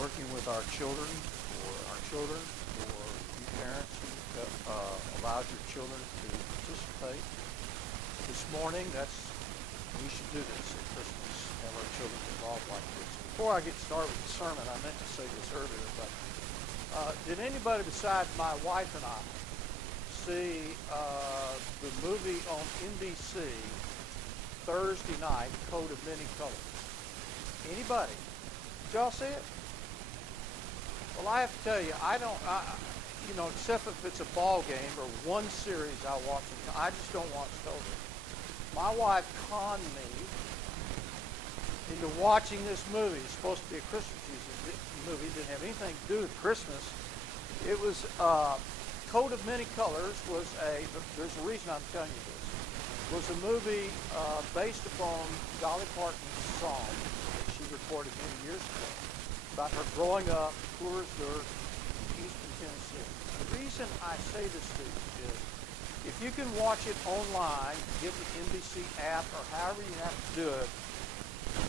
working with our children, for you parents who allows your children to participate. This morning, we should do this at Christmas, have our children involved like this. Before I get started with the sermon, I meant to say this earlier, but did anybody besides my wife and I see the movie on NBC Thursday night, Coat of Many Colors? Anybody? Did y'all see it? Well, I have to tell you, except if it's a ball game or one series I watch, I just don't watch television. My wife conned me into watching this movie. It's supposed to be a Christmas movie. It didn't have anything to do with Christmas. It was Coat of Many Colors there's a reason I'm telling you this, was a movie based upon Dolly Parton's song that she recorded many years ago about her growing up poor as dirt in Eastern Tennessee. The reason I say this to you is if you can watch it online, get the NBC app or however you have to do it,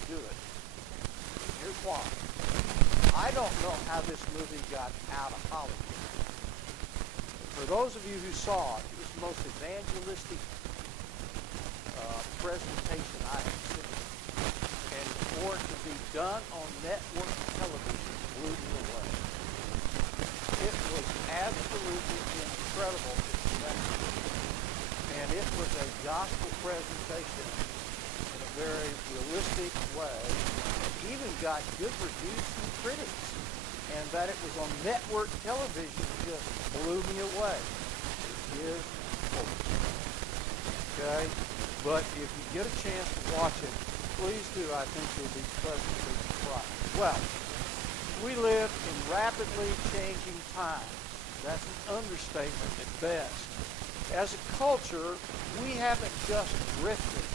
do it. Here's why. I don't know how this movie got out of Hollywood. For those of you who saw it, it was the most evangelistic presentation I have seen. And for it to be done on network television blew me away. It was absolutely incredible. And it was a gospel presentation in a very realistic way. It even got good reviews from critics. And that it was on network television just blew me away. It is hope. Okay? But if you get a chance to watch it, please do. I think you'll be pleasantly surprised. Well, we live in rapidly changing times. That's an understatement at best. As a culture, we haven't just drifted.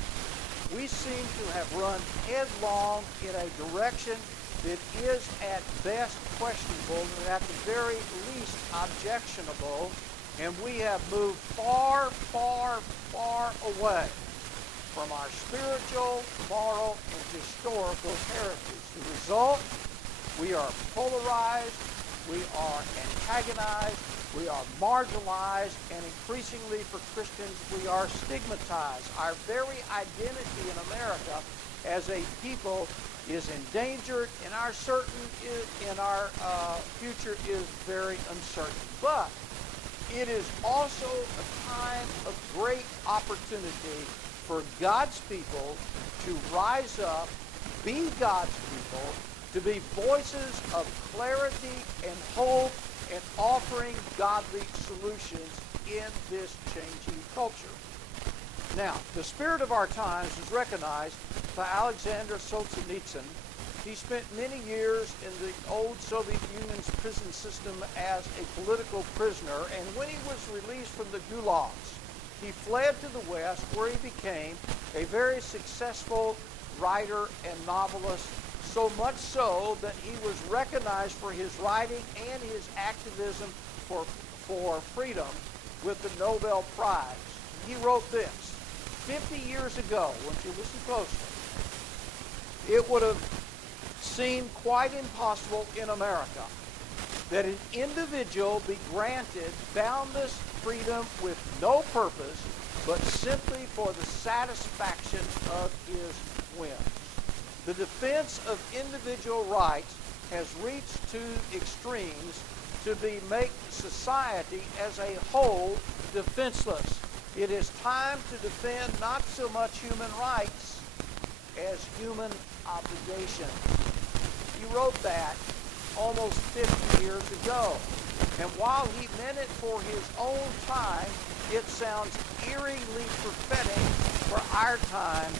We seem to have run headlong in a direction that is at best questionable and at the very least objectionable, and we have moved far, far, far away from our spiritual, moral, and historical heritage. The result, we are polarized, we are antagonized, we are marginalized, and increasingly for Christians, we are stigmatized. Our very identity in America as a people is endangered, and our future is very uncertain. But it is also a time of great opportunity for God's people to rise up, be God's people, to be voices of clarity and hope and offering godly solutions in this changing culture. Now, the spirit of our times is recognized by Alexander Solzhenitsyn. He spent many years in the old Soviet Union's prison system as a political prisoner, and when he was released from the gulags, he fled to the West, where he became a very successful writer and novelist, so much so that he was recognized for his writing and his activism for freedom with the Nobel Prize. He wrote this 50 years ago. Once you listen closely, it would have seemed quite impossible in America that an individual be granted boundless freedom with no purpose, but simply for the satisfaction of his whims. The defense of individual rights has reached to extremes to make society as a whole defenseless. It is time to defend not so much human rights as human obligations. He wrote that almost 50 years ago. And while he meant it for his own time, it sounds eerily prophetic for our time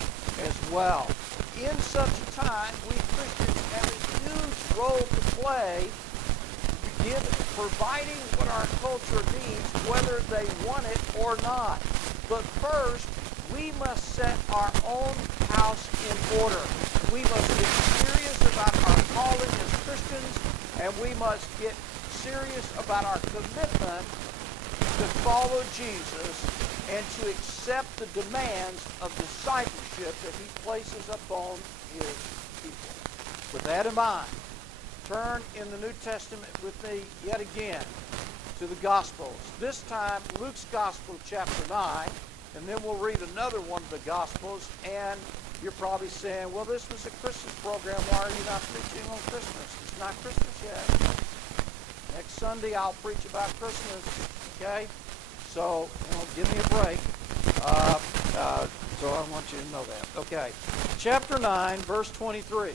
as well. In such a time, we Christians have a huge role to play in providing what our culture needs, whether they want it or not. But first, we must set our own house in order. We must get serious about our calling as Christians, and we must get serious about our commitment to follow Jesus and to accept the demands of discipleship that he places upon his people. With that in mind, Turn in the New Testament with me yet again to the Gospels. This time, Luke's Gospel, chapter 9, and then we'll read another one of the Gospels. And you're probably saying, well, this was a Christmas program. Why are you not preaching on Christmas? It's not Christmas yet. Next Sunday, I'll preach about Christmas, okay? So, give me a break. So I want you to know that. Okay. Chapter 9, verse 23.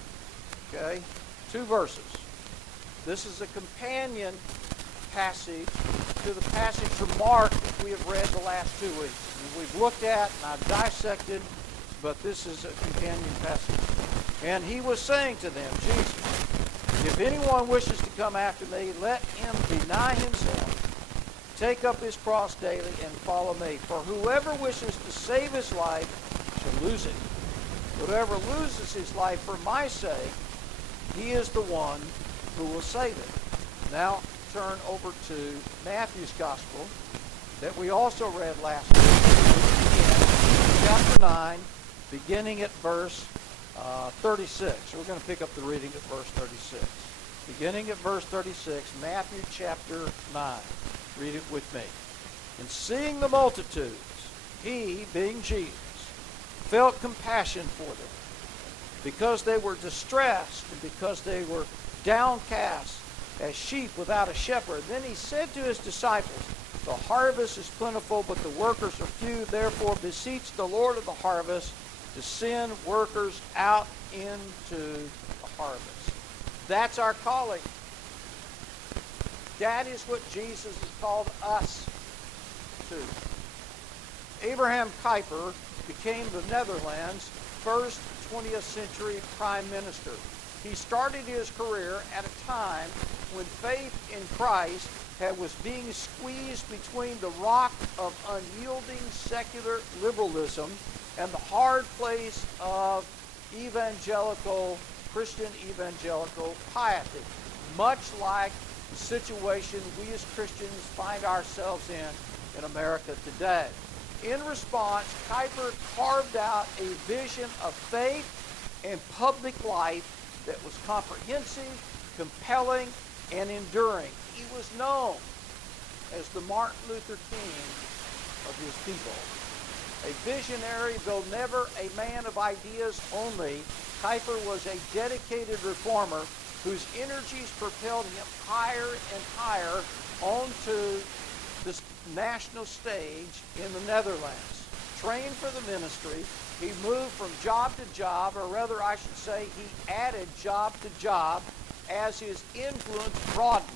Okay. 2 verses. This is a companion passage to the passage from Mark that we have read the last 2 weeks. And we've looked at and I've dissected, but this is a companion passage. And he was saying to them, Jesus, if anyone wishes to come after me, let him deny himself, take up his cross daily, and follow me. For whoever wishes to save his life shall lose it. Whoever loses his life for my sake, he is the one who will save it. Now turn over to Matthew's Gospel that we also read last week, chapter 9, beginning at verse 36. We're going to pick up the reading at verse 36. Beginning at verse 36, Matthew chapter 9. Read it with me. And seeing the multitudes, he, being Jesus, felt compassion for them, because they were distressed and because they were downcast as sheep without a shepherd. Then he said to his disciples, the harvest is plentiful, but the workers are few. Therefore beseech the Lord of the harvest to send workers out into the harvest. That's our calling. That is what Jesus has called us to. Abraham Kuyper became the Netherlands' first 20th century prime minister. He started his career at a time when faith in Christ was being squeezed between the rock of unyielding secular liberalism and the hard place of Christian evangelical piety, much like the situation we as Christians find ourselves in America today. In response, Kuyper carved out a vision of faith and public life that was comprehensive, compelling, and enduring. He was known as the Martin Luther King of his people. A visionary, though never a man of ideas only, Kuyper was a dedicated reformer whose energies propelled him higher and higher onto the national stage in the Netherlands. Trained for the ministry, he moved from job to job, or rather I should say he added job to job as his influence broadened.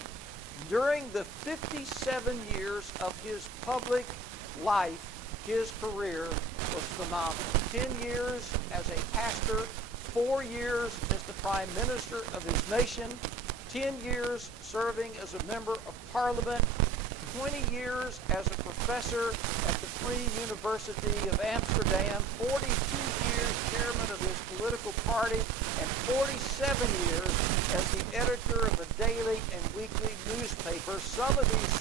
During the 57 years of his public life, his career was phenomenal. 10 years as a pastor, 4 years as the prime minister of his nation, 10 years serving as a member of parliament, 20 years as a professor at the Free University of Amsterdam, 42 years chairman of his political party, and 47 years as the editor of a daily and weekly newspaper. Some of these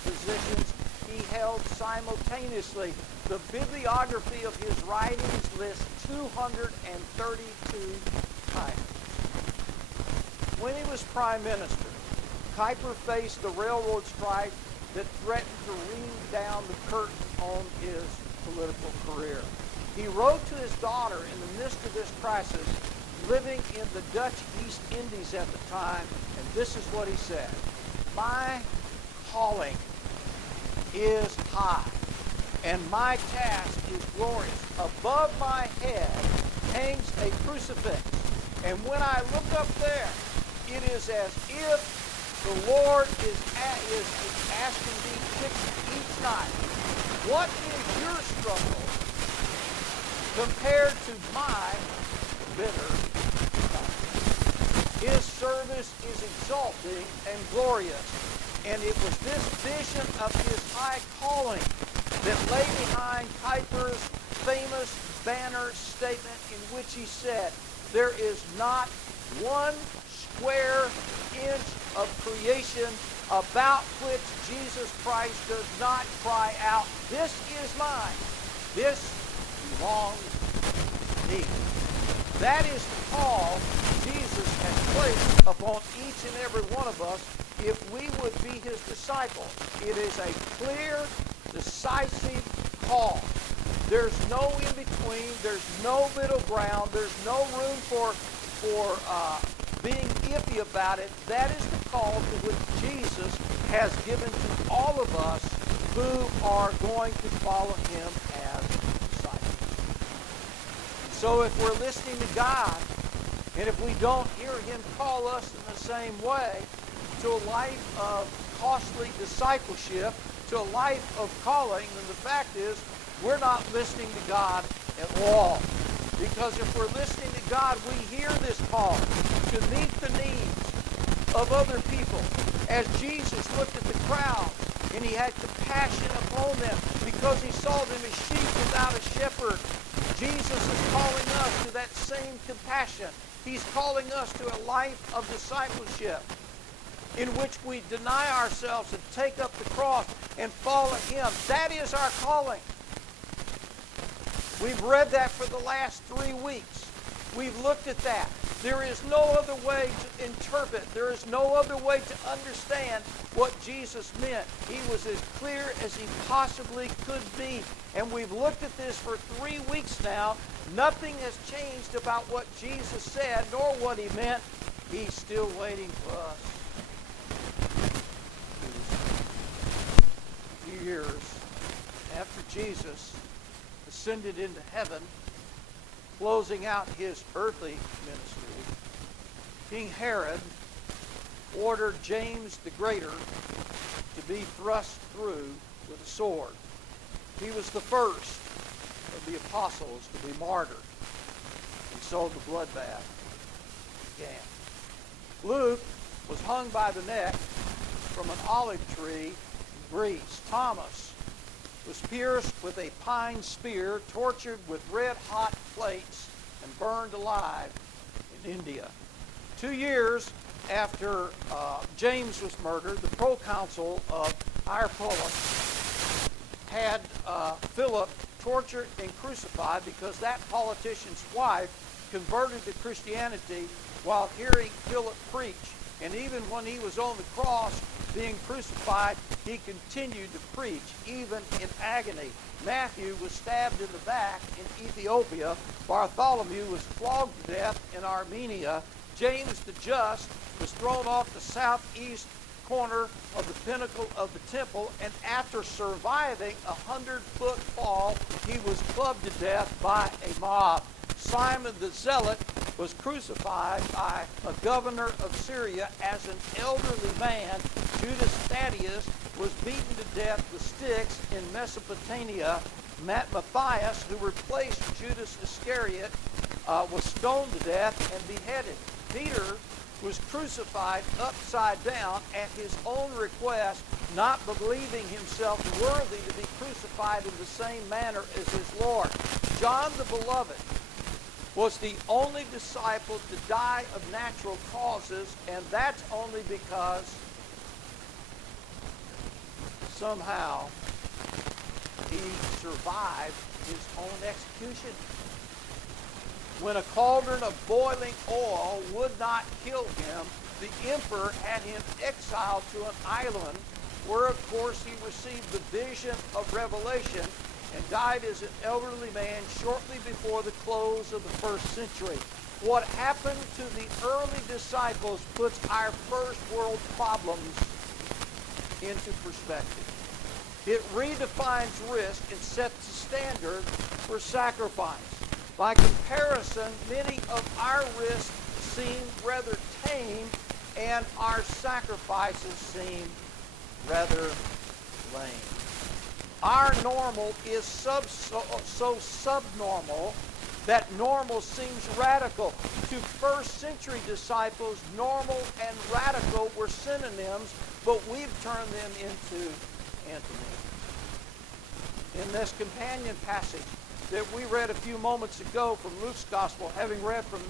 positions he held simultaneously. The bibliography of his writings lists 232 titles. When he was prime minister, Kuyper faced the railroad strike that threatened to ring down the curtain on his political career. He wrote to his daughter in the midst of this crisis, living in the Dutch East Indies at the time, and this is what he said: "My calling is high, and my task is glorious. Above my head hangs a crucifix, and when I look up there, it is as if the Lord is asking me each night, what is your struggle compared to my bitter life?" His service is exalting and glorious, and it was this vision of his high calling that lay behind Kuyper's famous banner statement in which he said, "There is not one square inch of creation about which Jesus Christ does not cry out, 'This is mine. This belongs to me.'" That is the call Jesus has placed upon each and every one of us if we would be his disciples. It is a clear, decisive call. There's no in-between. There's no middle ground. There's no room for being iffy about it. That is the call to which Jesus has given to all of us who are going to follow him as disciples. So if we're listening to God, and if we don't hear him call us in the same way to a life of costly discipleship, to a life of calling, then the fact is we're not listening to God at all. Because if we're listening to God, we hear this call to meet the needs of other people. As Jesus looked at the crowd and he had compassion upon them because he saw them as sheep without a shepherd, Jesus is calling us to that same compassion. He's calling us to a life of discipleship in which we deny ourselves and take up the cross and follow him. That is our calling. We've read that for the last 3 weeks. We've looked at that. There is no other way to interpret. There is no other way to understand what Jesus meant. He was as clear as he possibly could be. And we've looked at this for 3 weeks now. Nothing has changed about what Jesus said, nor what he meant. He's still waiting for us. A few years after Jesus ascended into heaven, closing out his earthly ministry, King Herod ordered James the Greater to be thrust through with a sword. He was the first of the apostles to be martyred. And so the bloodbath began. Luke was hung by the neck from an olive tree in Greece. Thomas was pierced with a pine spear, tortured with red-hot plates, and burned alive in India. 2 years after James was murdered, the proconsul of Hierapolis had Philip tortured and crucified because that politician's wife converted to Christianity while hearing Philip preach. And even when he was on the cross being crucified, he continued to preach, even in agony. Matthew was stabbed in the back in Ethiopia. Bartholomew was flogged to death in Armenia. James the Just was thrown off the southeast corner of the pinnacle of the temple, and after surviving a 100-foot fall, he was clubbed to death by a mob. Simon the Zealot was crucified by a governor of Syria as an elderly man. Judas Thaddeus was beaten to death with sticks in Mesopotamia. Matthias, who replaced Judas Iscariot, was stoned to death and beheaded. Peter was crucified upside down at his own request, not believing himself worthy to be crucified in the same manner as his Lord. John the Beloved was the only disciple to die of natural causes, and that's only because somehow he survived his own execution. When a cauldron of boiling oil would not kill him, the emperor had him exiled to an island where, of course, he received the vision of Revelation and died as an elderly man shortly before the close of the 1st century. What happened to the early disciples puts our first world problems into perspective. It redefines risk and sets the standard for sacrifice. By comparison, many of our risks seem rather tame, and our sacrifices seem rather lame. Our normal is so subnormal that normal seems radical. To 1st century disciples, normal and radical were synonyms, but we've turned them into antonyms. In this companion passage that we read a few moments ago from Luke's Gospel, having read from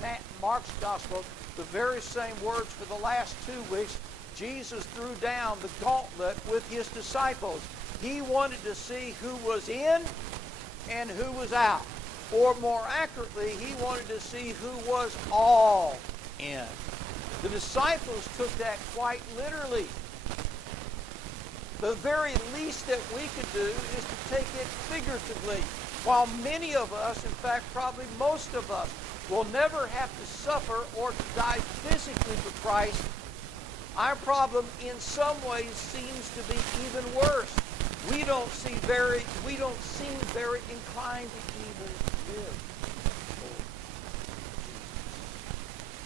Mark's Gospel, the very same words for the last 2 weeks, Jesus threw down the gauntlet with his disciples. He wanted to see who was in and who was out. Or more accurately, he wanted to see who was all in. The disciples took that quite literally. The very least that we could do is to take it figuratively. While many of us, in fact, probably most of us, will never have to suffer or to die physically for Christ, our problem in some ways seems to be even worse. We don't seem very inclined to even live.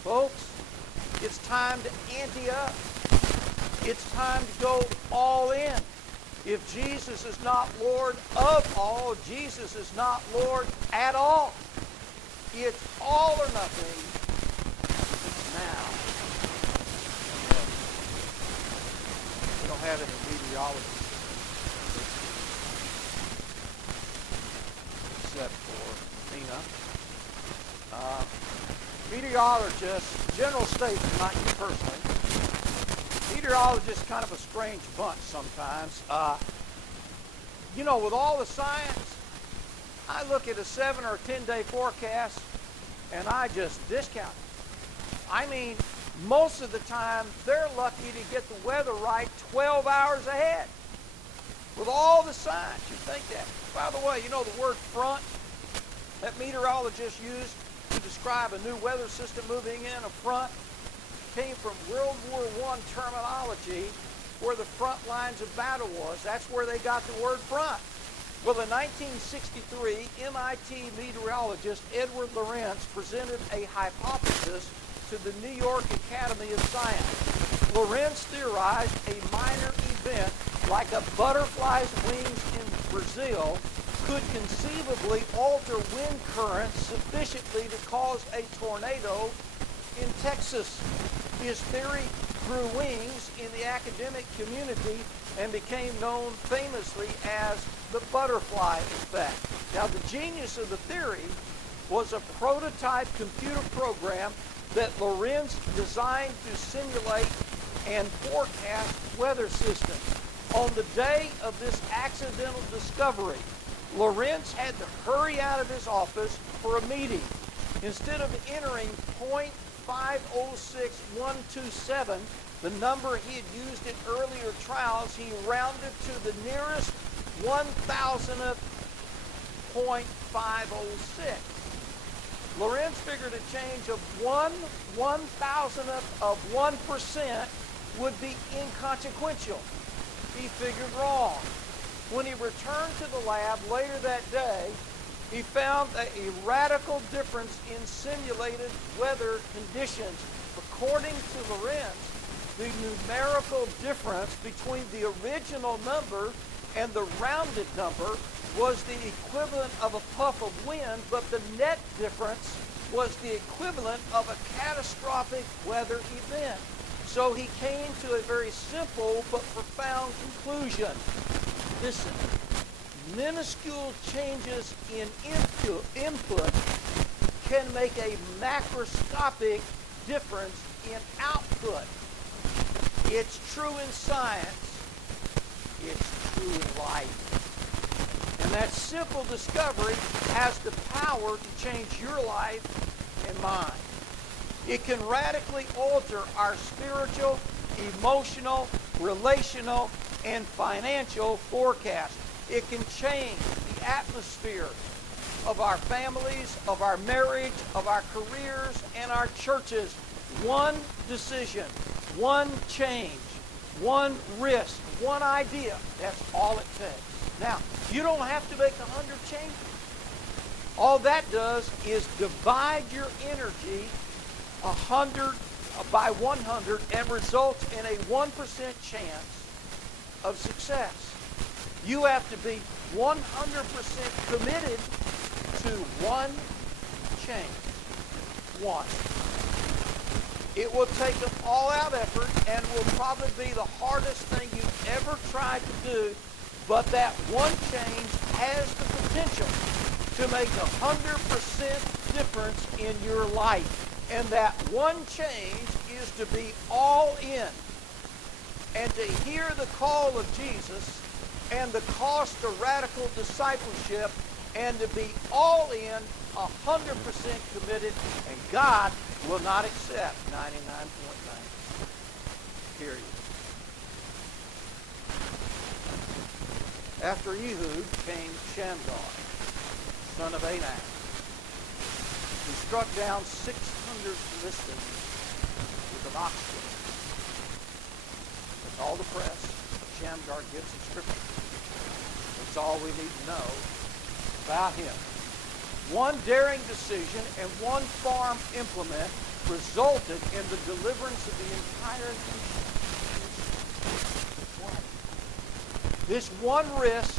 Folks, it's time to ante up. It's time to go all in. If Jesus is not Lord of all, Jesus is not Lord at all. It's all or nothing. It's now. We don't have any meteorologists except for Nina. Meteorologists, general statement, not you personally. Meteorologists kind of a strange bunch sometimes. With all the science, I look at a 7 or 10-day forecast and I just discount it. I mean, most of the time, they're lucky to get the weather right 12 hours ahead. With all the science, you think that. By the way, the word front that meteorologists use to describe a new weather system moving in, a front, came from World War I terminology, where the front lines of battle was. That's where they got the word front. Well, in 1963, MIT meteorologist Edward Lorenz presented a hypothesis to the New York Academy of Science. Lorenz theorized a minor event like a butterfly's wings in Brazil could conceivably alter wind currents sufficiently to cause a tornado in Texas. His theory grew wings in the academic community and became known famously as the butterfly effect. Now, the genius of the theory was a prototype computer program that Lorenz designed to simulate and forecast weather systems. On the day of this accidental discovery, Lorenz had to hurry out of his office for a meeting. Instead of entering 0.506127, the number he had used in earlier trials, he rounded to the nearest 1,000th 0.506. Lorenz figured a change of 1/1,000th of 1% would be inconsequential. He figured wrong. When he returned to the lab later that day, he found a radical difference in simulated weather conditions. According to Lorenz, the numerical difference between the original number and the rounded number was the equivalent of a puff of wind, but the net difference was the equivalent of a catastrophic weather event. So he came to a very simple but profound conclusion. Listen, minuscule changes in input can make a macroscopic difference in output. It's true in science. It's true in life. And that simple discovery has the power to change your life and mine. It can radically alter our spiritual, emotional, relational, and financial forecast. It can change the atmosphere of our families, of our marriage, of our careers, and our churches. One decision, one change, one risk, one idea. That's all it takes. Now, you don't have to make 100 changes. All that does is divide your energy 100 by 100 and results in a 1% chance of success. You have to be 100% committed to one change. One. It will take an all-out effort and will probably be the hardest thing you've ever tried to do, but that one change has the potential to make 100% difference in your life. And that one change is to be all in and to hear the call of Jesus and the cost of radical discipleship and to be all in, 100% committed, and God will not accept 99.9%. Period. After Ehud came Shamgar, son of Anak, who struck down 600 Philistines with an ox whip. That's all the press Shamgar gives in Scripture. That's all we need to know about him. One daring decision and one farm implement resulted in the deliverance of the entire nation. This one risk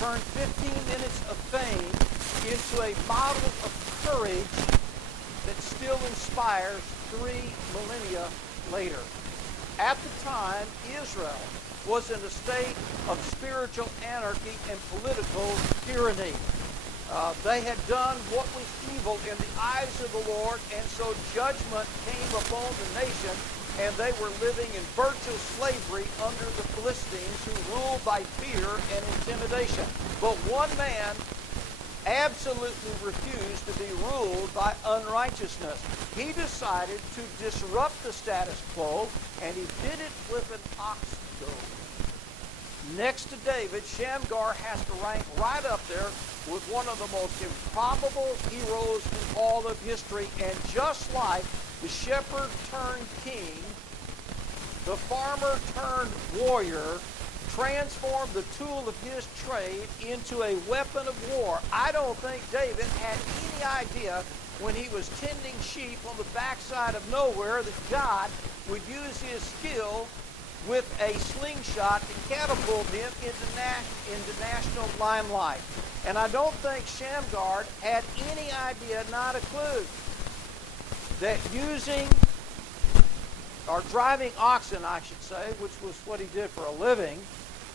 turned 15 minutes of fame into a model of courage that still inspires 3 millennia later. At the time, Israel was in a state of spiritual anarchy and political tyranny. They had done what was evil in the eyes of the Lord, and so judgment came upon the nation, and they were living in virtual slavery under the Philistines, who ruled by fear and intimidation. But one man absolutely refused to be ruled by unrighteousness. He decided to disrupt the status quo, and he did it with an ox goad. Next to David, Shamgar has to rank right up there with one of the most improbable heroes in all of history. And just like the shepherd turned king, the farmer turned warrior transformed the tool of his trade into a weapon of war. I don't think David had any idea when he was tending sheep on the backside of nowhere that God would use his skill with a slingshot to catapult him into national limelight. And I don't think Shamgar had any idea, not a clue, that using or driving oxen, I should say, which was what he did for a living,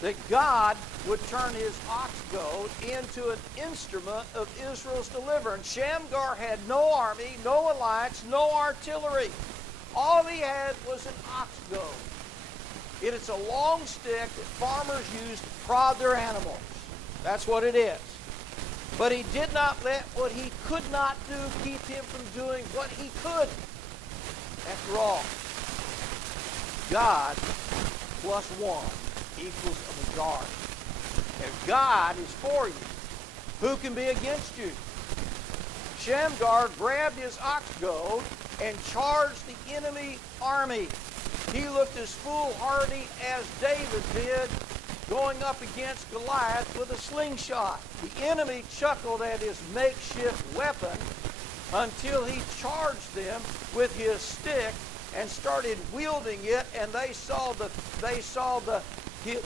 that God would turn his ox goad into an instrument of Israel's deliverance. Shamgar had no army, no alliance, no artillery. All he had was an ox goad. It is a long stick that farmers use to prod their animals. That's what it is. But he did not let what he could not do keep him from doing what he could. After all, God plus 1 equals a majority. If God is for you, who can be against you? Shamgar grabbed his ox goad and charged the enemy army. He looked as foolhardy as David did going up against Goliath with a slingshot. The enemy chuckled at his makeshift weapon until he charged them with his stick and started wielding it, and they saw the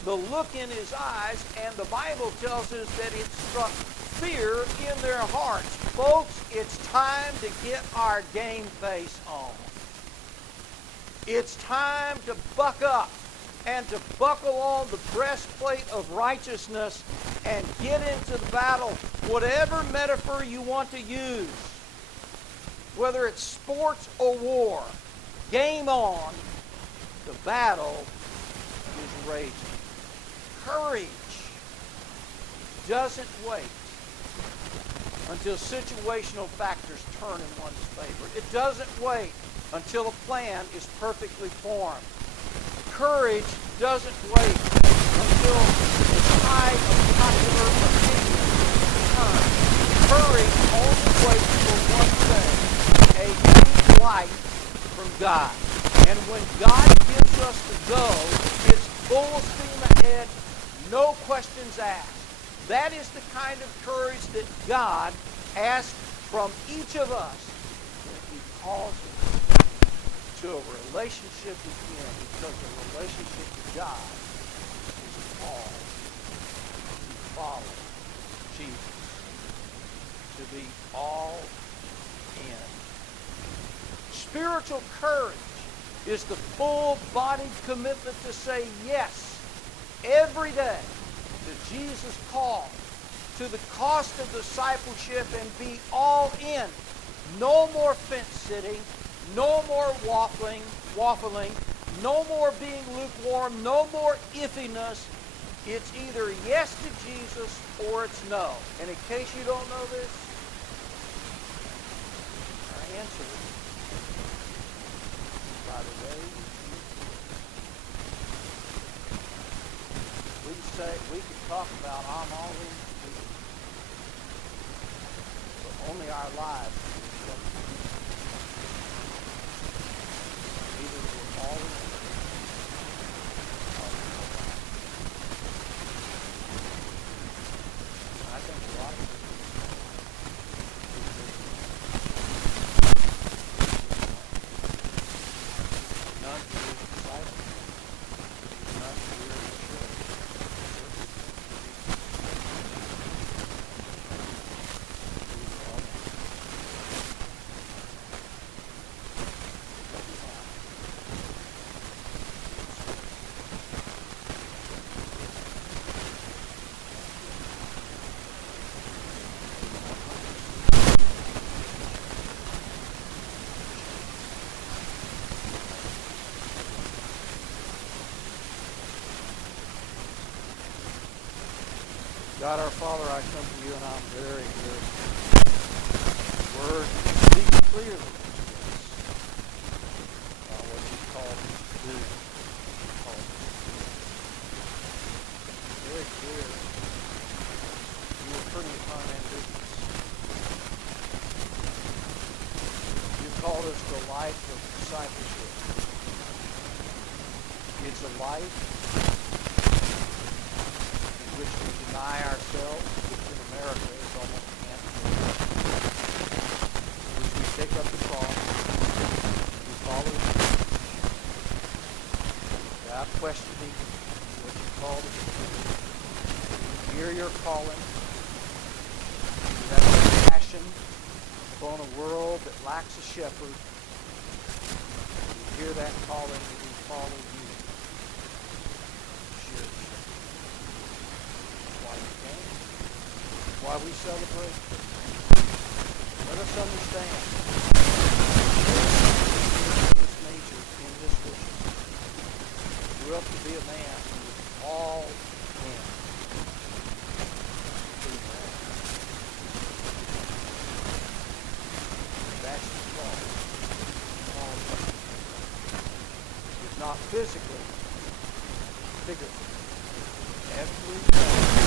look in his eyes, and the Bible tells us that it struck fear in their hearts. Folks, it's time to get our game face on. It's time to buck up and to buckle on the breastplate of righteousness and get into the battle. Whatever metaphor you want to use, whether it's sports or war, game on. The battle is raging. Courage doesn't wait until situational factors turn in one's favor. It doesn't wait until a plan is perfectly formed. Courage doesn't wait until the tide of popular opinion turns. Courage only waits for one thing, a green light from God. And when God gives us the go, it's full steam ahead, no questions asked. That is the kind of courage that God asks from each of us when He calls us to a relationship with Him, because a relationship with God is called to follow Jesus, to be all in. Spiritual courage is the full-bodied commitment to say yes every day to Jesus' call, to the cost of discipleship, and be all in. No more fence-sitting, no more waffling, no more being lukewarm, no more iffiness. It's either yes to Jesus or it's no. And in case you don't know this, our answer is by the way we can talk about I'm all in for Jesus, but only our lives reflect Jesus. Either we're all in. I think a lot of people none to his disciples, none to hear his church. God our Father, I come to you and I'm very, very word speaks clearly to us about what you called us to do. Very clear. You were pretty upon ambiguous. You called us to a life of discipleship. It's a life which we deny ourselves, which in America is almost anti-American, which we take up the cross, we follow Jesus, without questioning what you called us to do. We hear your calling, that compassion upon a world that lacks a shepherd. We hear that calling and we follow you. Why we celebrate. Let us understand this nature in this worship. Grew up to be a man who was all in. That's the call. If not physically, figuratively. Every day.